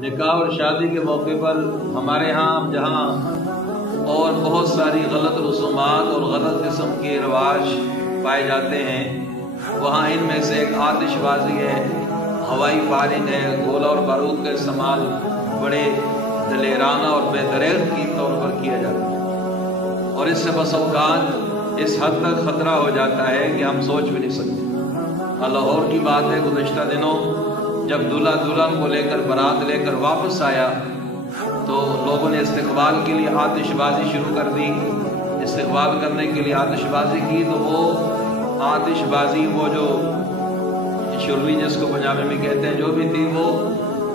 نکاح اور شادی کے موقع پر ہمارے ہاں جہاں اور بہت ساری غلط رسومات اور غلط قسم کے رواج پائے جاتے ہیں، وہاں ان میں سے ایک آتش بازی ہے، ہوائی فائرنگ ہے، گولہ اور بارود کا استعمال بڑے دلیرانہ اور بے دریغ کی طور پر کیا جاتا ہے، اور اس سے بس اوقات اس حد تک خطرہ ہو جاتا ہے کہ ہم سوچ بھی نہیں سکتے۔ لاہور کی بات ہے، گزشتہ دنوں جب دلہا دلہن کو لے کر بارات لے کر واپس آیا تو لوگوں نے استقبال کے لیے آتش بازی شروع کر دی، استقبال کرنے کے لیے آتش بازی کی، تو وہ آتش بازی وہ جو شرلی جس کو پنجابی میں کہتے ہیں جو بھی تھی، وہ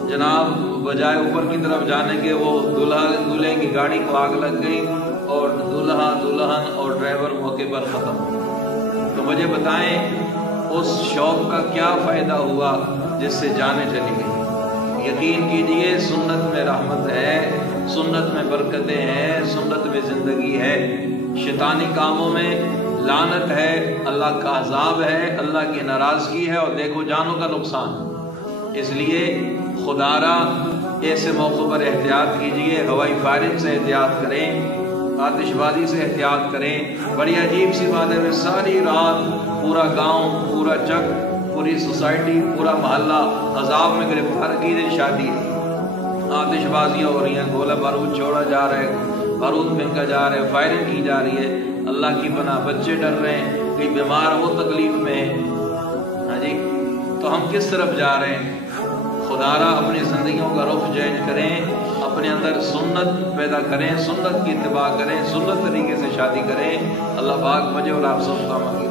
جناب بجائے اوپر کی طرف جانے کے وہ دلہے کی گاڑی کو آگ لگ گئی اور دلہا دلہن اور ڈرائیور موقع پر ختم۔ تو مجھے بتائیں اس شوق کا کیا فائدہ ہوا جس سے جانیں چلی گئی؟ یقین کیجئے سنت میں رحمت ہے، سنت میں برکتیں ہیں، سنت میں زندگی ہے، شیطانی کاموں میں لعنت ہے، اللہ کا عذاب ہے، اللہ کی ناراضگی ہے، اور دیکھو جانوں کا نقصان۔ اس لیے خدا را ایسے موقع پر احتیاط کیجئے، ہوائی فائرنگ سے احتیاط کریں، آتش بازی سے احتیاط کریں۔ بڑی عجیب سی بات ہے، میں ساری رات پورا گاؤں، پورا چک، پوری سوسائٹی، پورا محلہ عذاب میں گرفتار کی ہے، شادی آتش بازیاں ہو رہی ہیں، گولہ بارود چھوڑا جا رہا ہے، بارود پھینکا جا رہا ہے، فائرنگ کی جا رہی ہے، اللہ کی پناہ بچے ڈر رہے ہیں، کئی بیمار وہ تکلیف میں ہیں۔ ہاں جی، تو ہم کس طرف جا رہے ہیں؟ خدا را اپنی زندگیوں کا رخ چینج کریں، اپنے اندر سنت پیدا کریں، سنت کی اتباع کریں، سنت طریقے سے شادی کریں۔ اللہ پاک مجھے اور آپ سب کو